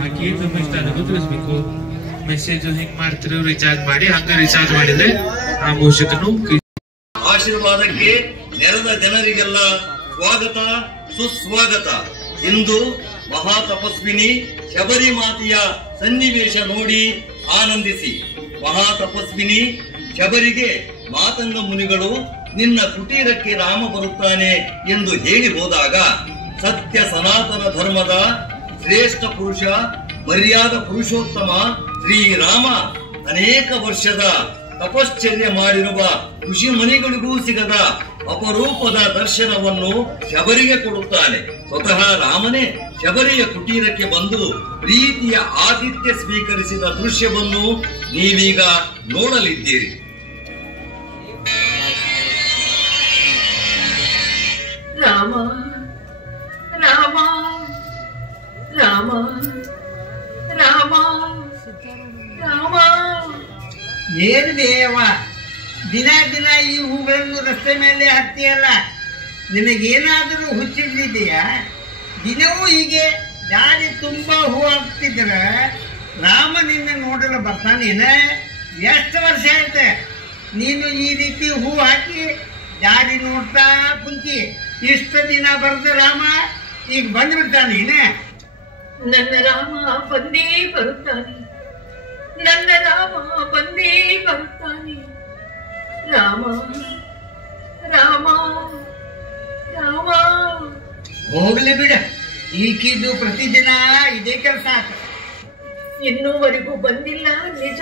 ಹಾಕಿ ನಮ್ಮ ಇಷ್ಟ ಅನ್ನೋದು ತಿಳಿಸ್ಬೇಕು. ಮೆಸೇಜ್ ಹಿಂಗ್ ಮಾಡ್ತಿರೋ ರಿಚಾರ್ಜ್ ಮಾಡಿ, ಹಂಗ ರಿಚಾರ್ಜ್ ಮಾಡಿದ್ರೆ ಆ ಪೋಷಕನು ಆಶೀರ್ವಾದಕ್ಕೆ ನೆರೆದ ಜನರಿಗೆಲ್ಲ ಸ್ವಾಗತ ಸುಸ್ವಾಗತ. ಇಂದು ಮಹಾ ತಪಸ್ವಿನಿ ಶಬರಿ ಮಾತೆಯ ಸನ್ನಿವೇಶ ನೋಡಿ ಆನಂದಿಸಿ. ಮಹಾ ತಪಸ್ವಿನಿ ಶಬರಿಗೆ ಮಾತಂಗ ಮುನಿಗಳು ನಿನ್ನ ಕುಟೀರಕ್ಕೆ ರಾಮ ಬರುತ್ತಾನೆ ಎಂದು ಹೇಳಿ ಹೋದಾಗ ಸತ್ಯ ಸನಾತನ ಧರ್ಮದ ಶ್ರೇಷ್ಠ ಪುರುಷ ಮರ್ಯಾದ ಪುರುಷೋತ್ತಮ ಶ್ರೀರಾಮ ಅನೇಕ ವರ್ಷದ ತಪಶ್ಚರ್ಯ ಮಾಡಿರುವ ಋಷಿ ಮುನಿಗಳಿಗೂ ಸಿಗದ ಅಪರೂಪದ ದರ್ಶನವನ್ನು ಶಬರಿಗೆ ಕೊಡುತ್ತಾನೆ. ಸ್ವತಃ ರಾಮನೇ ಶಬರಿಯ ಕುಟೀರಕ್ಕೆ ಬಂದು ಪ್ರೀತಿಯ ಆತಿಥ್ಯ ಸ್ವೀಕರಿಸಿದ ದೃಶ್ಯವನ್ನು ನೀವೀಗ ನೋಡಲಿದ್ದೀರಿ. ರಾಮ ರಾಮ ರಾಮ ರಾಮ ರಾಮ. ಏನು ದೇವ, ದಿನ ದಿನ ಈ ಹೂಗಳನ್ನು ರಸ್ತೆ ಮೇಲೆ ಹಾಕ್ತೀಯಲ್ಲ, ನಿನಗೇನಾದರೂ ಹುಚ್ಚಿಡ್ಲಿದೆಯಾ? ದಿನವೂ ಹೀಗೆ ದಾರಿ ತುಂಬಾ ಹೂ ಹಾಕ್ತಿದ್ರೆ ರಾಮ ನಿನ್ನ ನೋಡಲು ಬರ್ತಾನೇನ? ಎಷ್ಟು ವರ್ಷ ಆಯ್ತೆ ನೀನು ಈ ರೀತಿ ಹೂ ಹಾಕಿ ದಾರಿ ನೋಡ್ತಾ ಕುಂತಿ? ಇಷ್ಟು ದಿನ ಬರೆದ ರಾಮ ಈಗ ಬಂದ್ಬಿಡ್ತಾನೇನ? ನನ್ನ ರಾಮ ಬಂದೇ ಬರುತ್ತಾನೆ, ನನ್ನ ರಾಮ ಬಂದೇ ಬರುತ್ತಾನೆ. ರಾಮ ರಾಮ ರಾಮ. ಹೋಗ್ಲಿ ಬಿಡ, ಈಕಿದು ಪ್ರತಿದಿನ ಇದೇ ಕೆಲಸ ಆತ. ಇನ್ನೂವರೆಗೂ ಬಂದಿಲ್ಲ ನಿಜ,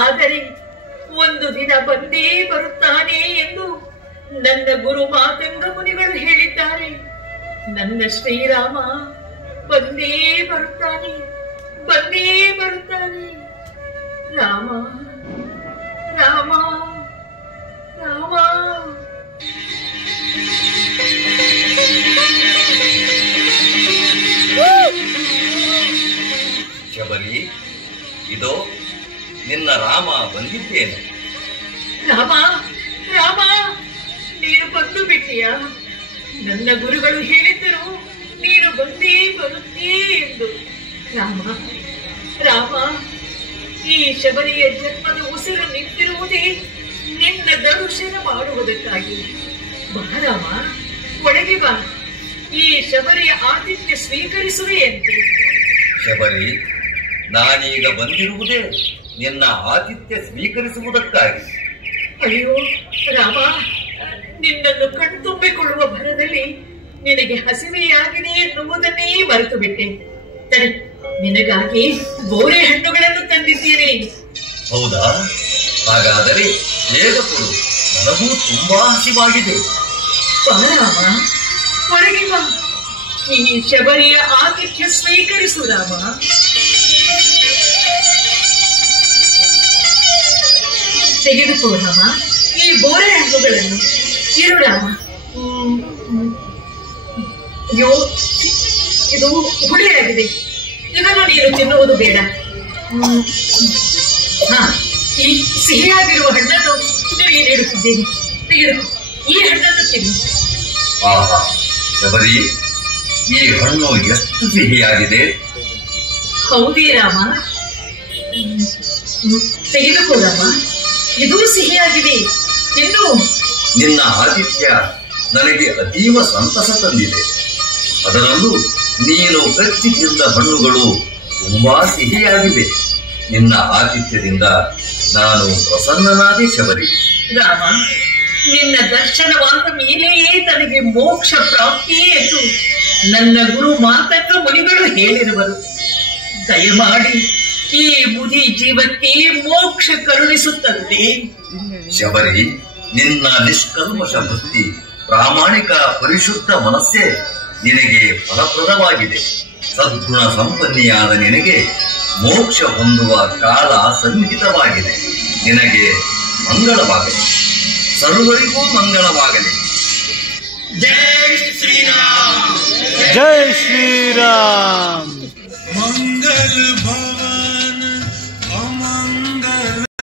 ಆದರೆ ಒಂದು ದಿನ ಬಂದೇ ಬರುತ್ತಾನೆ ಎಂದು ನನ್ನ ಗುರು ಮಾತಂಗ ಮುನಿಗಳು ಹೇಳಿದ್ದಾರೆ. ನನ್ನ ಶ್ರೀರಾಮ ಬಂದೇ ಬರುತ್ತಾನೆ, ಬಂದೇ ಬರುತ್ತಾನೆ. ರಾಮ ರಾಮ ರಾಮ. ಶಬರಿ, ಇದೋ ನಿನ್ನ ರಾಮ ಬಂದಿದ್ದೇನೆ. ರಾಮ ರಾಮ, ನೀನು ಬಂದು ಬಿಟ್ಟಿಯಾ? ನನ್ನ ಗುರುಗಳು ಹೇಳಿದ್ದರು ನೀನು ಬಂದೇ ಬರುತ್ತೀ ಎಂದು. ರಾಮ ರಾಮ, ಈ ಶಬರಿಯ ಜನ್ಮದ ಉಸಿರು ನಿಂತಿರುವುದೇ ನಿನ್ನ ದರ್ಶನ ಮಾಡುವುದಕ್ಕಾಗಿ. ಬಾ ರಾಮ, ಒಳಗೆ ಬಾ, ಈ ಶಬರಿಯ ಆತಿಥ್ಯ ಸ್ವೀಕರಿಸುವೆಯಂತೆ. ಶಬರಿ, ನಾನೀಗ ಬಂದಿರುವುದೇ ನಿನ್ನ ಆತಿಥ್ಯ ಸ್ವೀಕರಿಸುವುದಕ್ಕಾಗಿ. ಅಯ್ಯೋ ರಾಮ, ನಿನ್ನನ್ನು ಕಣ್ತುಂಬಿಕೊಳ್ಳುವ ಭರದಲ್ಲಿ ನಿನಗೆ ಹಸಿವೆಯಾಗಿದೆ ಎನ್ನುವುದನ್ನೇ ಮರೆತು ಬಿಟ್ಟೆ. ತಡೆ, ನಿನಗಾಗಿ ಬೋರೆ ಹಣ್ಣುಗಳನ್ನು ತಂದಿದ್ದೇನೆ. ಹೌದಾ? ಹಾಗಾದರೆ ಬೇಗ ಕೊಡು, ನನಗೂ ತುಂಬಾ ಹಸಿವಾಗಿದೆ. ಬಾ ರಾಮ, ಹೊರಗೆ ಬಾ, ಈ ಶಬರಿಯ ಆತಿಥ್ಯ ಸ್ವೀಕರಿಸು ರಾಮ. ತೆಗೆದುಕೋ ರಾಮ ಈ ಬೋರೆ ಹಣ್ಣುಗಳನ್ನು. ಇರು ರಾಮ. ಅಯ್ಯೋ, ಇದು ಹುಳಿಯಾಗಿದೆ, ಇದನ್ನು ನೀನು ತಿನ್ನುವುದು ಬೇಡ. ಹಾ, ಈ ಸಿಹಿಯಾಗಿರುವ ಹಣ್ಣನ್ನು ನಿನಗೆ ನೀಡುತ್ತಿದ್ದೇನೆ, ತೆಗೆದುಕೋ, ಈ ಹಣ್ಣನ್ನು ತಿನ್ನು. ಆಹಾ ಶಬರಿ, ಈ ಹಣ್ಣು ಎಷ್ಟು ಸಿಹಿಯಾಗಿದೆ. ಹೌದೇ ರಾಮ, ತೆಗೆದುಕೋ ರಾಮ, ಇದೂ ಸಿಹಿಯಾಗಿದೆ, ತಿನ್ನು. ನಿನ್ನ ಆತಿಥ್ಯ ನನಗೆ ಅತೀವ ಸಂತಸ ತಂದಿದೆ. ಅದರಲ್ಲೂ ನೀನು ಕಚ್ಚಿ ತಿಂದ ಹಣ್ಣುಗಳು ತುಂಬಾ ಸಿಹಿಯಾಗಿವೆ. ನಿನ್ನ ಆತಿಥ್ಯದಿಂದ ನಾನು ಪ್ರಸನ್ನನಾದೆ ಶಬರಿ. ರಾಮ, ನಿನ್ನ ದರ್ಶನವಾದ ಮೇಲೆಯೇ ತನಗೆ ಮೋಕ್ಷ ಪ್ರಾಪ್ತಿ ಎಂದು ನನ್ನ ಗುರು ಮಾತಂಗ ಮುನಿಗಳು ಹೇಳಿರುವರು. ದಯಮಾಡಿ ಈ ಮುದಿ ಜೀವಕ್ಕೆ ಮೋಕ್ಷ ಕರುಣಿಸುತ್ತಂತೆ. ಶಬರಿ, ನಿನ್ನ ನಿಷ್ಕಲ್ಮಶ ಭಕ್ತಿ, ಪ್ರಾಮಾಣಿಕ ಪರಿಶುದ್ಧ ಮನಸ್ಸೇ ನಿನಗೆ ಫಲಪ್ರದವಾಗಿದೆ. ಸದ್ಗುಣ ಸಂಪನ್ನಿಯಾದ ನಿನಗೆ ಮೋಕ್ಷ ಹೊಂದುವ ಕಾಲ ಸನ್ನಿಹಿತವಾಗಿದೆ. ನಿನಗೆ ಮಂಗಳವಾಗಲಿ, ಸರ್ವರಿಗೂ ಮಂಗಳವಾಗಲಿ. ಜೈ ಶ್ರೀರಾಮ್, ಜೈ ಶ್ರೀರಾಮ್. ಮಂಗಲ